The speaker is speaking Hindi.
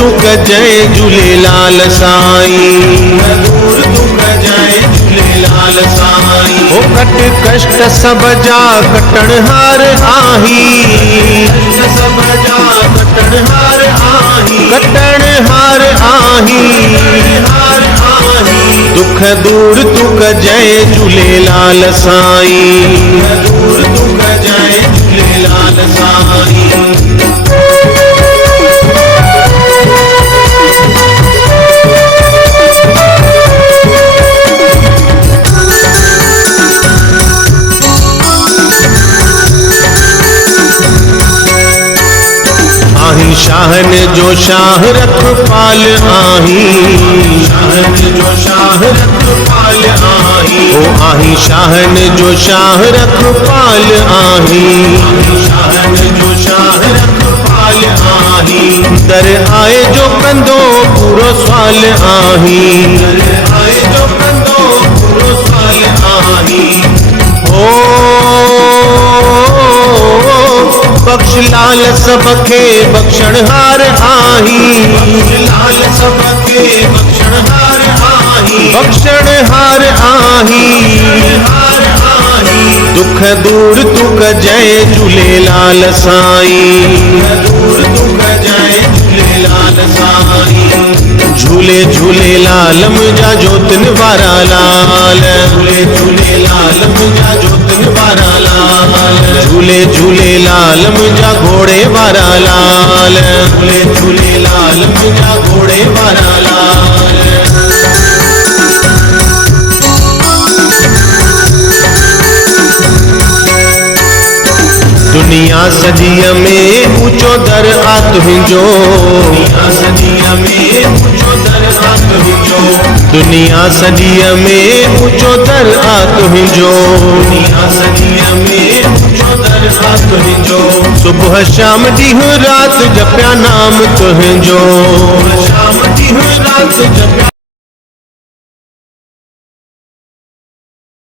तुक जय झूलेलाल साईं, दूर तुक जय झूलेलाल साईं। ओ कट कष्ट सब जा कटणहार आही, सब जा कटणहार आही, कटणहार आही, दुख दूर तुक जय झूलेलाल साईं, दूर तुक जय झूलेलाल साईं। आही शाहन जो शाह रखपाल आही, शाहन जो शाह रखपाल आही। ओ आही शाहन जो शाह रखपाल आही, शाहन जो शाह रखपाल आही। दर आए जो कंदो पूरो सवाल आही, दर आए जो कंदो पूरो सवाल आही। बख्श लाल सबके बख्शणहार आही, लाल सबके बख्शणहार आही, बख्शणहार आही। दुख दूर तुक जय झूलेलाल साईं, दूर तुक जय झूलेलाल साईं। झूले झूलेलाल मुंहिंजा जोतन वारा लाल, झूले झूलेलाल मुंहिंजा जोतन वारा लाल। झूले झूलेलाल मुंहिंजा घोड़े वारा लाल, झूले झूलेलाल मुंहिंजा घोड़े वारा लाल। दुनिया सजीअ में ऊंचो दर आ तुंहिंजो, दुनिया सजीअ में ऊंचो दर आ तुंहिंजो। दुनिया सजीअ में ऊंचो दर आ तुंहिंजो, दुनिया सजीअ में ऊंचो दर आ तुंहिंजो। सुबह शाम ॾींहुं रात जपिया नाम तुंहिंजो, शाम ॾींहुं रात जपिया